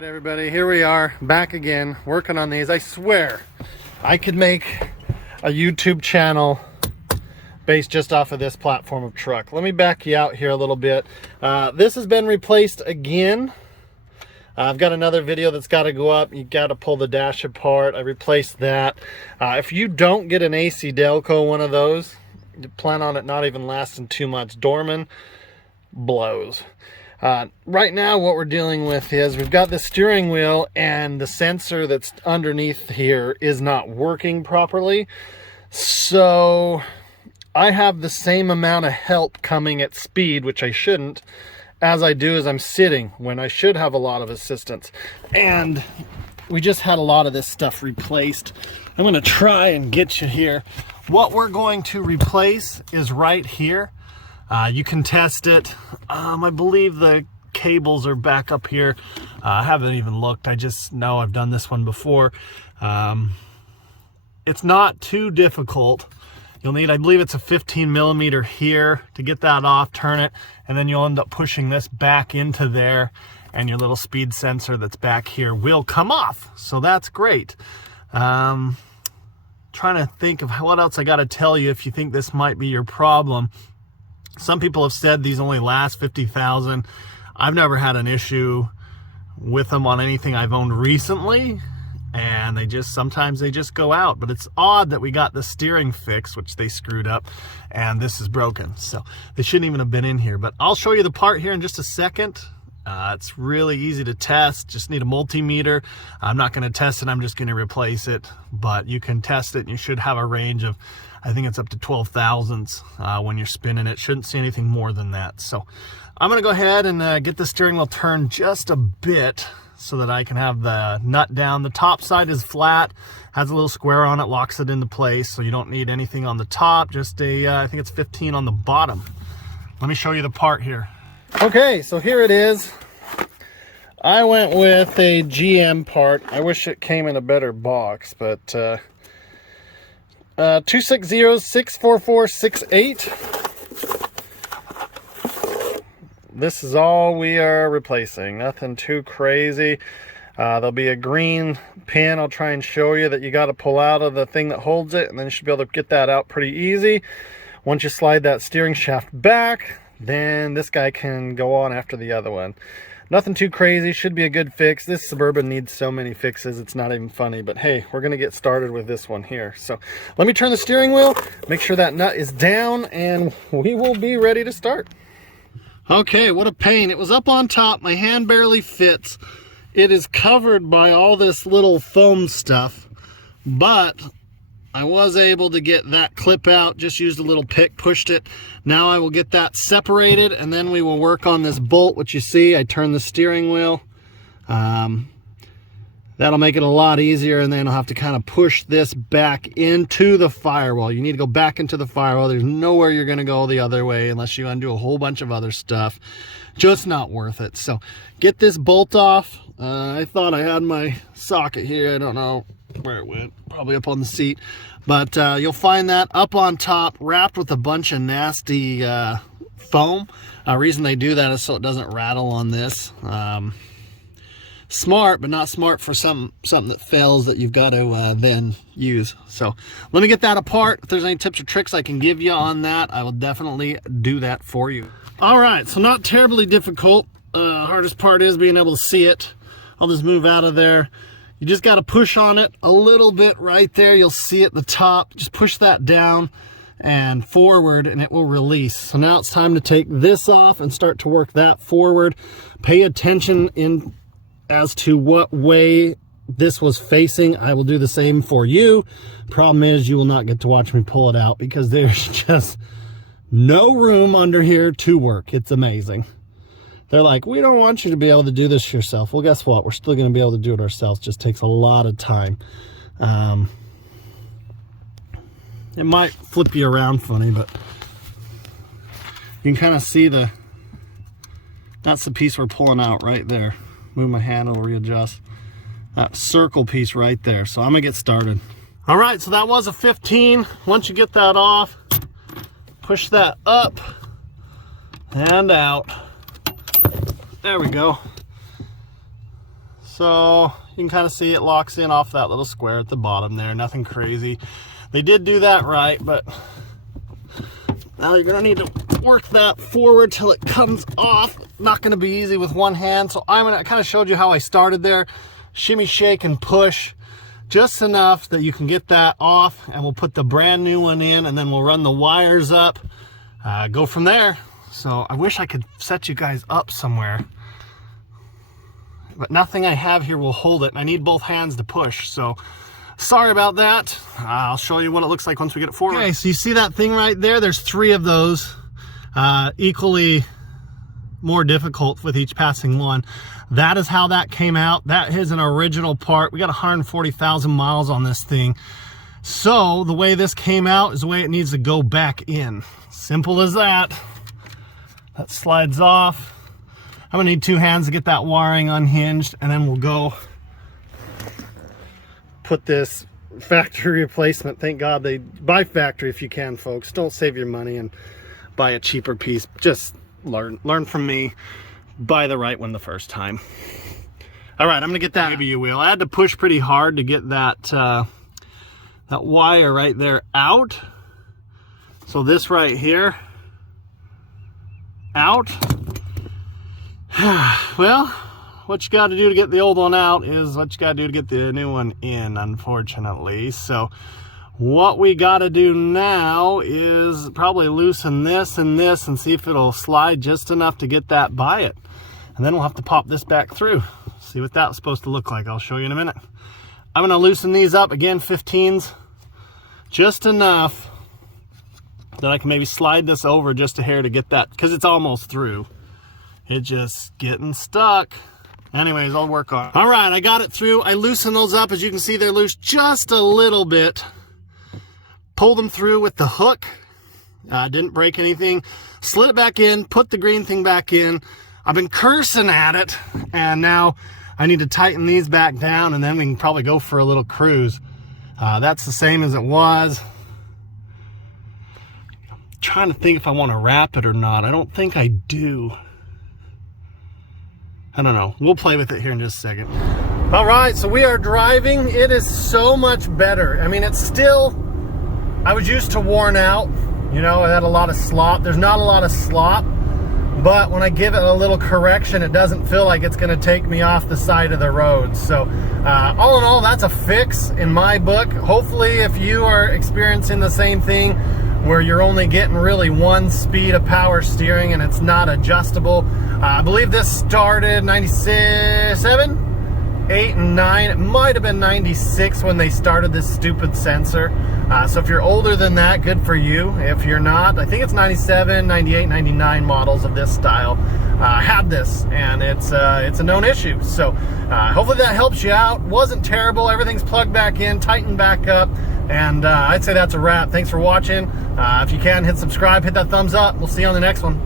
right, everybody, here we are back again working on these. I swear I could make a YouTube channel based just off of this platform of truck. Let me back you out here a little bit. This has been replaced again. I've got another video that's got to go up. You got to pull the dash apart. I replaced that. If you don't get an AC Delco one of those, you plan on it not even lasting 2 months. Dorman blows. Right now what we're dealing with is we've got the steering wheel and the sensor that's underneath here is not working properly. So I have the same amount of help coming at speed, which I shouldn't, as I do as I'm sitting, when I should have a lot of assistance. And we just had a lot of this stuff replaced. I'm going to try and get you here. What we're going to replace is right here. You can test it. I believe the cables are back up here. I haven't even looked. I just know I've done this one before. It's not too difficult. You'll need, I believe it's a 15 millimeter here to get that off, turn it, and then you'll end up pushing this back into there, and your little speed sensor that's back here will come off. So that's great. Trying to think of what else I got to tell you if you think this might be your problem. Some people have said these only last 50,000. I've never had an issue with them on anything I've owned recently, and sometimes they just go out. But it's odd that we got the steering fixed, which they screwed up, and this is broken. So they shouldn't even have been in here. But I'll show you the part here in just a second. It's really easy to test. Just need a multimeter. I'm not going to test it. I'm just going to replace it. But you can test it, and you should have a range of, I think it's up to 12 thousandths when you're spinning it. Shouldn't see anything more than that. So I'm going to go ahead and get the steering wheel turned just a bit so that I can have the nut down. The top side is flat, has a little square on it, locks it into place, so you don't need anything on the top. Just I think it's 15 on the bottom. Let me show you the part here. Okay, so here it is. I went with a GM part. I wish it came in a better box, but 260-644-68. This is all we are replacing. Nothing too crazy. There'll be a green pin I'll try and show you that you got to pull out of the thing that holds it, and then you should be able to get that out pretty easy. Once you slide that steering shaft back, then this guy can go on after the other one. Nothing too crazy, should be a good fix. This Suburban needs so many fixes, it's not even funny, but hey, we're gonna get started with this one here. So let me turn the steering wheel, make sure that nut is down, and we will be ready to start. Okay, what a pain. It was up on top, my hand barely fits. It is covered by all this little foam stuff, but I was able to get that clip out, just used a little pick, pushed it. Now I will get that separated, and then we will work on this bolt, which you see, I turned the steering wheel. That'll make it a lot easier, and then I'll have to kind of push this back into the firewall. You need to go back into the firewall. There's nowhere you're gonna go the other way unless you undo a whole bunch of other stuff. Just not worth it. So get this bolt off. I thought I had my socket here. I don't know where it went, probably up on the seat, but you'll find that up on top wrapped with a bunch of nasty foam. Reason they do that is so it doesn't rattle on this. Smart, but not smart for something that fails that you've got to then use. So let me get that apart. If there's any tips or tricks I can give you on that, I will definitely do that for you. All right, so not terribly difficult. Hardest part is being able to see it. I'll just move out of there. You just got to push on it a little bit right there. You'll see at the top. Just push that down and forward, and it will release. So now it's time to take this off and start to work that forward. Pay attention in as to what way this was facing. I will do the same for you. Problem is, you will not get to watch me pull it out because there's just no room under here to work. It's amazing. They're like, we don't want you to be able to do this yourself. Well, guess what? We're still going to be able to do it ourselves. It just takes a lot of time. It might flip you around funny, but you can kind of see that's the piece we're pulling out right there. Move my hand, it'll readjust. That circle piece right there. So I'm going to get started. All right, so that was a 15. Once you get that off, push that up and out. There we go. So you can kind of see it locks in off that little square at the bottom there. Nothing crazy. They did do that right, but now you're gonna need to work that forward till it comes off. Not gonna be easy with one hand. So I kind of showed you how I started there. Shimmy, shake, and push just enough that you can get that off, and we'll put the brand new one in, and then we'll run the wires up, go from there. So I wish I could set you guys up somewhere, but nothing I have here will hold it. I need both hands to push, so sorry about that. I'll show you what it looks like once we get it forward. Okay, so you see that thing right there? There's 3 of those, equally more difficult with each passing one. That is how that came out. That is an original part. We got 140,000 miles on this thing. So the way this came out is the way it needs to go back in. Simple as that. That slides off. I'm gonna need 2 hands to get that wiring unhinged, and then we'll go put this factory replacement. Thank God they buy factory if you can, folks. Don't save your money and buy a cheaper piece. Just learn from me. Buy the right one the first time. All right, I'm gonna get that. Maybe you will. I had to push pretty hard to get that that wire right there out. So this right here out. Well, what you got to do to get the old one out is what you got to do to get the new one in, unfortunately. So what we got to do now is probably loosen this and this and see if it'll slide just enough to get that by it. And then we'll have to pop this back through. See what that's supposed to look like. I'll show you in a minute. I'm going to loosen these up, again, 15s, just enough that I can maybe slide this over just a hair to get that, because it's almost through. It's just getting stuck. Anyways, I'll work on it. All right, I got it through. I loosened those up. As you can see, they're loose just a little bit. Pull them through with the hook. Didn't break anything. Slid it back in, put the green thing back in. I've been cursing at it, and now I need to tighten these back down, and then we can probably go for a little cruise. That's the same as it was. I'm trying to think if I want to wrap it or not. I don't think I do. I don't know. We'll play with it here in just a second. All right, so we are driving. It is so much better. I mean, it's still, I was used to worn out. You know, I had a lot of slop. There's not a lot of slop, but when I give it a little correction, it doesn't feel like it's going to take me off the side of the road. So all in all, that's a fix in my book. Hopefully, if you are experiencing the same thing, where you're only getting really 1 speed of power steering and it's not adjustable. I believe this started 97, 8, and 9. It might have been 96 when they started this stupid sensor. So if you're older than that, good for you. If you're not, I think it's 97, 98, 99 models of this style have this, and it's a known issue. So hopefully that helps you out. Wasn't terrible. Everything's plugged back in, tightened back up, and I'd say that's a wrap. Thanks for watching. If you can, hit subscribe, hit that thumbs up. We'll see you on the next one.